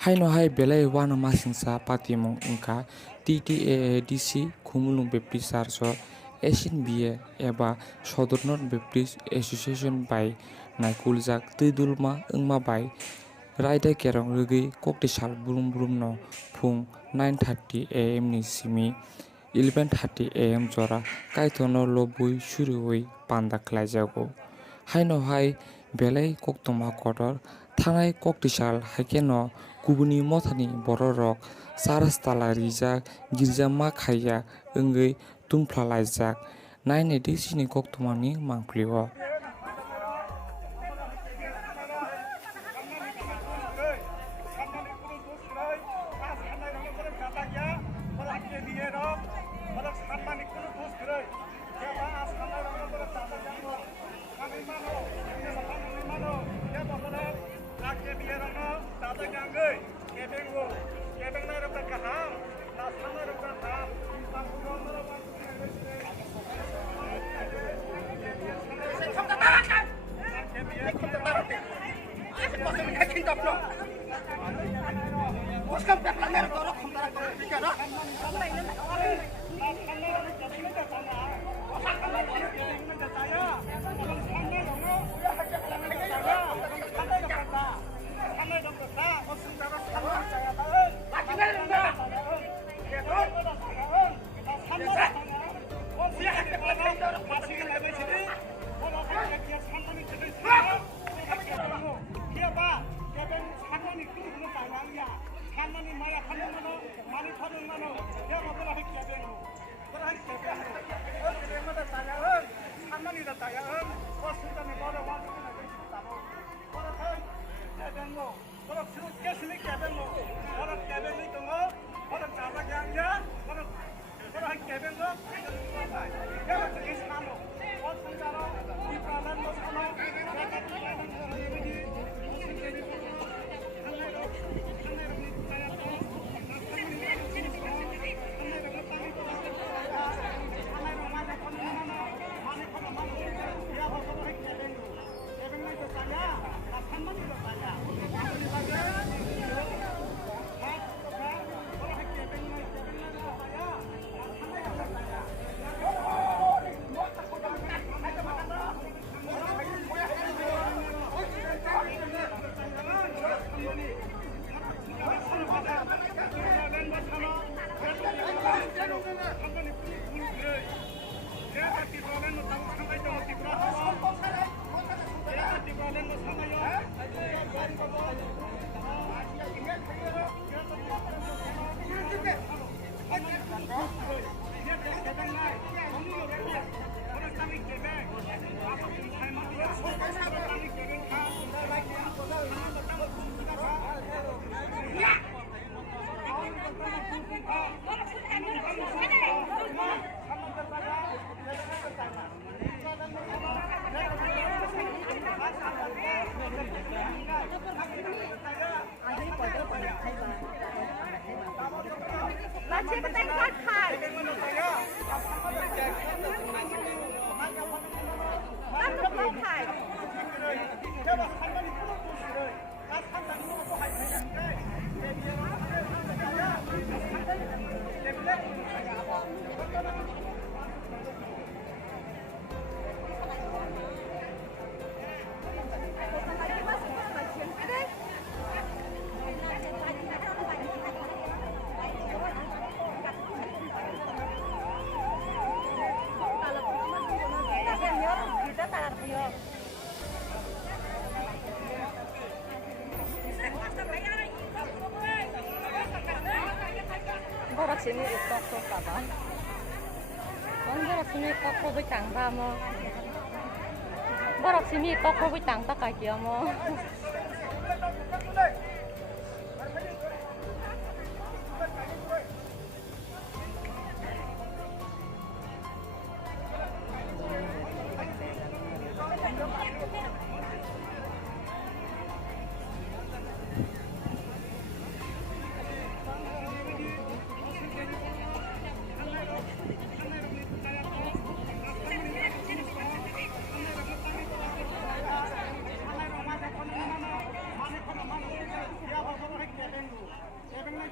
Haino hai belai wana masingsa patimong ingka TTAADC Khumulung Baptist Church Asian BA eba Sodornon Baptist Association by Naikuljak Tuidulma Ingma by Raida Kerong Rugi Koktisal Brum Brum no Phung 9:30 AM ni simi 11:30 AM jora kaitono lobui suriwi panda khlaijago haino hai belai koktoma kotor thangai koktisal haikeno kubuni mothani borok sarastala rijak girja ma khaya wngwi tungphalaijak naine disini koktomani mangplio Borak sini ikut kok kapan? Borak sini ikut kok bertang sama. Borak sini ikut kok bertang tak kaya mo.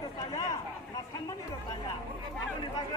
더 싸냐? 나 3만 원더 싸냐? 아버님 가게